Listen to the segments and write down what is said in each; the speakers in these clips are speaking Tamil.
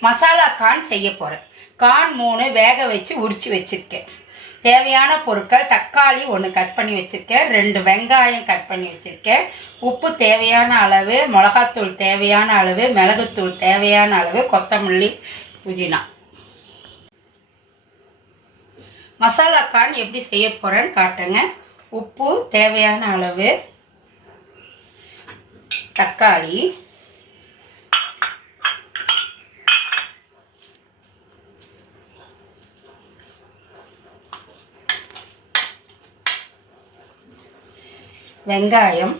மசாலா கான் செய்ய போகிறேன் கான் மூணு வேக வச்சு உரித்து வச்சுருக்கேன். தேவையான பொருட்கள் தக்காளி ஒன்று கட் பண்ணி வச்சுருக்கேன். ரெண்டு வெங்காயம் கட் பண்ணி வச்சுருக்கேன். உப்பு தேவையான அளவு மிளகாத்தூள் தேவையான அளவு மிளகுத்தூள் தேவையான அளவு கொத்தமல்லி புதினா. மசாலா கான் எப்படி செய்ய போகிறேன்னு காட்டுங்க உப்பு தேவையான அளவு தக்காளி வெங்காயம்.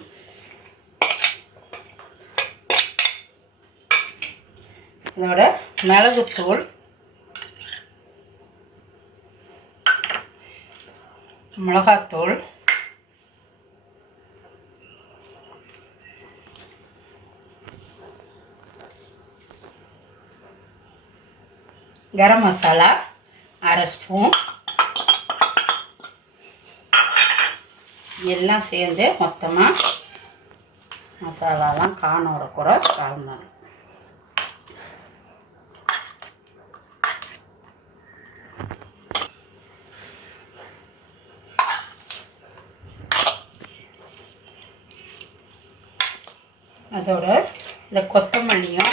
இதோட மிளகுத்தூள். மிளகாத்தூள். கரம் மசாலா அரை ஸ்பூன். எல்லாம் சேர்ந்து மொத்தமாக மசாலாலாம் காணோட கூட கலந்துடும் அதோட இந்த கொத்தமல்லியும்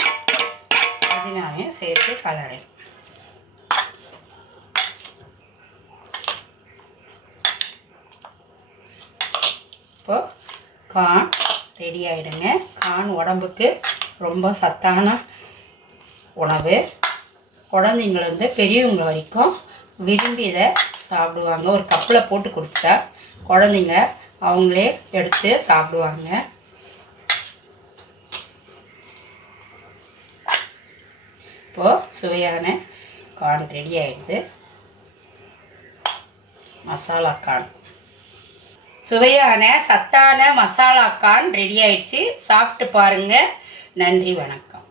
புதினாவையும் சேர்த்து கலரேன். இப்போ கான் ரெடி ஆகிடுங்க கான் உடம்புக்கு ரொம்ப சத்தான உணவு. குழந்தைங்கலேருந்து பெரியவங்க வரைக்கும் விரும்பி இதை சாப்பிடுவாங்க. ஒரு கப்பில் போட்டு கொடுத்தா குழந்தைங்க அவங்களே எடுத்து சாப்பிடுவாங்க. இப்போது சுவையான கான் ரெடி ஆகிடுது மசாலா கான். சுவையான சத்தான மசாலாக்கான் ரெடி ஆயிடுச்சு. சாப்பிட்டு பாருங்கள் நன்றி வணக்கம்.